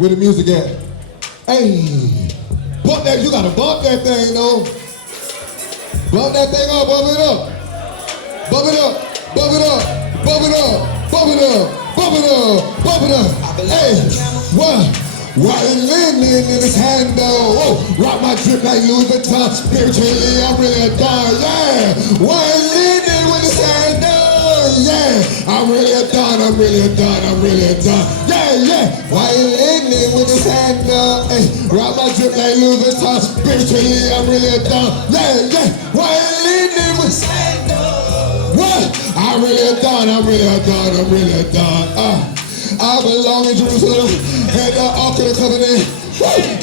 Where the music at? Hey, bump that, you gotta bump that thing, though. Bump that thing up, bump it up. Bump it up, bump it up, bump it up, bump it up, bump it up, bump it up. Hey, what? While leaning in his hand, though, rock my drip like Louis Vuitton. Spiritually, I'm really a don, yeah. While leaning with his hand, though, yeah. I'm really a don, I'm really a don, I'm really a don, yeah, yeah. While leaning with his hand, though, hey, rock my drip like Louis Vuitton. Spiritually, I'm really a don, yeah, yeah. While leaning with his hand, though, what? I'm really a don, I'm really a don, I'm really a don, I belong in Jerusalem, and the Ark of the Covenant.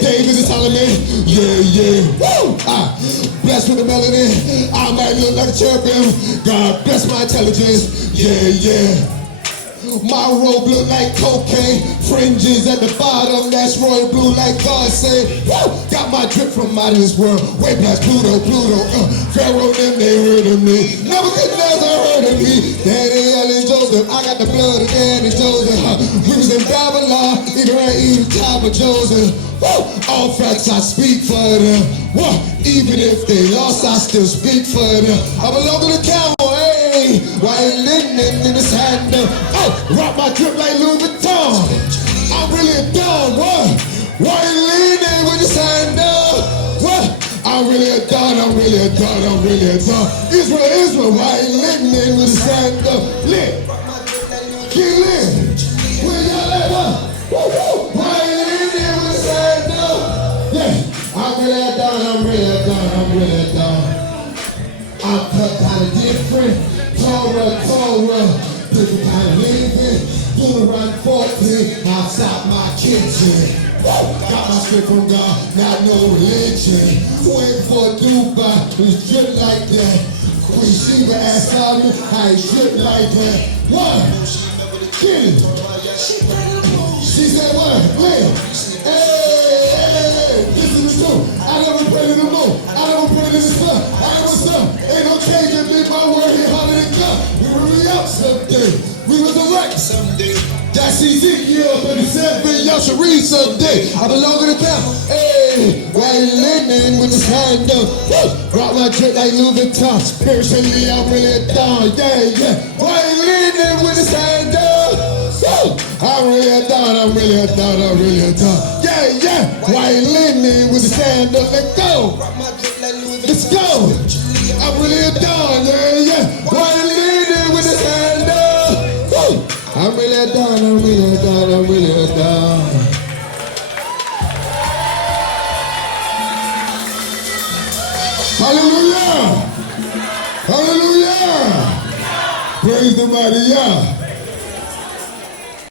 David is Solomon, yeah, yeah. Woo! Blessed with the melody, I might look like a cherubim. God bless my intelligence, yeah, yeah. My robe look like cocaine, fringes at the bottom, that's royal blue like God said. Woo! Got my drip from out of this world, way past Pluto. Pharaoh them, they heard of me. Nebuchadnezzar heard of me. Daniel and Joseph, I got the blood of Daniel and Joseph. We was in Babylon, eating top of Joseph. Woo! All facts I speak for them. What? Even if they lost, I still speak for them. I belong to the camel, hey. While living in this hand, rock my drip like Louis Vuitton. I'm really a don, what? While leaning with this hand, what? I'm really a don, I'm really a don, I'm really a don. Israel, while living with this hand, lit. Get lit. Where y'all at, While living with this hand, yeah. I'm really a don, I'm really a don, I'm really a don. I'm cut kind of different. Torah, different kind of living. Deuteronomy 14, outside my kitchen. Got my script from God, not no religion. Waiting for Dubai, who's drip like that. Queen Sheba asked Solomon, how he drip like that. What? Get it. She said what? Wait. Hey, this is the truth. I never put it in the moon. I never put it in the sun. I never sun. Ain't no change in me, my word here harder than God. We will be up someday. We will direct someday. That's Ezekiel 37, y'all should read someday. I belong to the camp. Hey, while you living with this hand up. Rock my drip like Louis Vuitton. Spiritually, I'm really a don, yeah, yeah. While you living with this hand up. I'm really a don, I'm really a don, I'm really a don. Yeah, yeah. While you living with this hand up, let's go. Let's go. I'm really a don, yeah, yeah. While you living with this hand up. I'm really a don, I'm really a don, I'm really a don. Hallelujah! Hallelujah! Praise the mighty Yah.